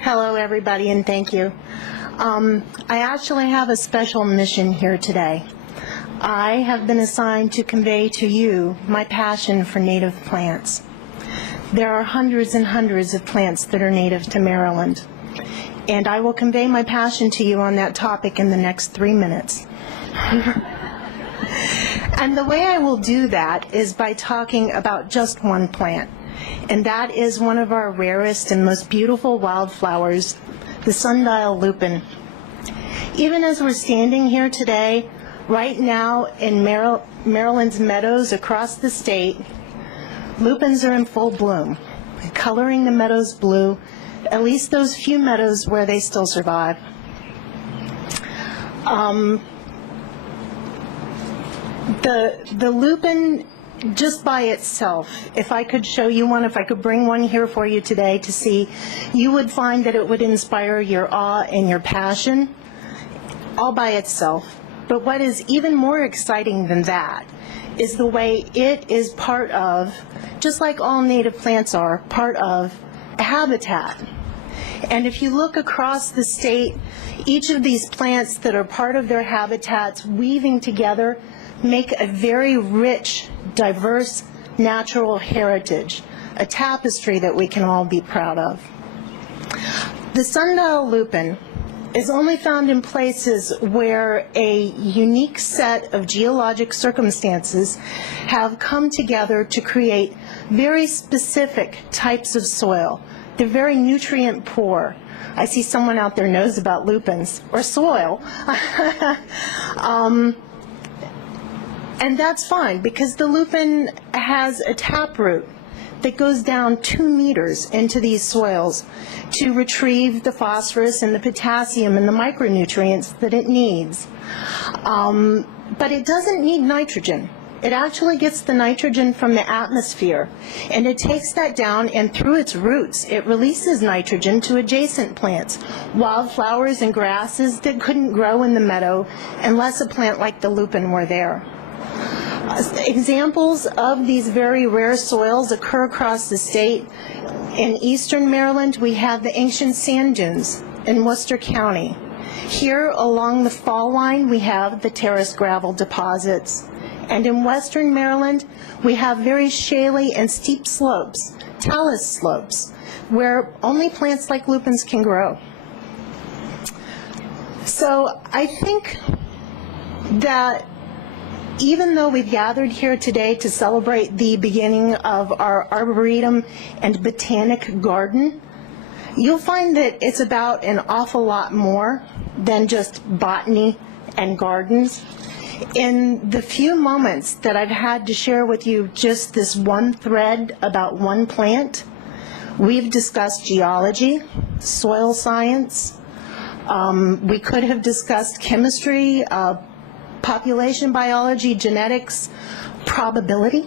Hello, everybody, and thank you. I actually have a special mission here today. I have been assigned to convey to you my passion for native plants. There are hundreds and hundreds of plants that are native to Maryland, and I will convey my passion to you on that topic in the next 3 minutes. And the way I will do that is by talking about just one plant, and that is one of our rarest and most beautiful wildflowers, the sundial lupin. Even as we're standing here today, right now in Maryland's meadows across the state, lupins are in full bloom, coloring the meadows blue, at least those few meadows where they still survive. The lupin, just by itself, if I could show you one, if I could bring one here for you today to see, you would find that it would inspire your awe and your passion all by itself. But what is even more exciting than that is the way it is part of, just like all native plants are, part of a habitat. And if you look across the state, each of these plants that are part of their habitats weaving together make a very rich, diverse, natural heritage, a tapestry that we can all be proud of. The sundial lupin is only found in places where a unique set of geologic circumstances have come together to create very specific types of soil. They're very nutrient poor. I see someone out there knows about lupins, or soil. And that's fine, because the lupin has a taproot that goes down 2 meters into these soils to retrieve the phosphorus and the potassium and the micronutrients that it needs. But it doesn't need nitrogen. It actually gets the nitrogen from the atmosphere, and it takes that down, and through its roots, it releases nitrogen to adjacent plants, wildflowers and grasses that couldn't grow in the meadow unless a plant like the lupin were there. Examples of these very rare soils occur across the state. In eastern Maryland, we have the ancient sand dunes in Worcester County. Here along the fall line, we have the terraced gravel deposits. And in western Maryland, we have very shaly and steep slopes, talus slopes, where only plants like lupins can grow. So I think that even though we've gathered here today to celebrate the beginning of our Arboretum and Botanic Garden, you'll find that it's about an awful lot more than just botany and gardens. In the few moments that I've had to share with you just this one thread about one plant, we've discussed geology, soil science, we could have discussed chemistry, population biology, genetics, probability.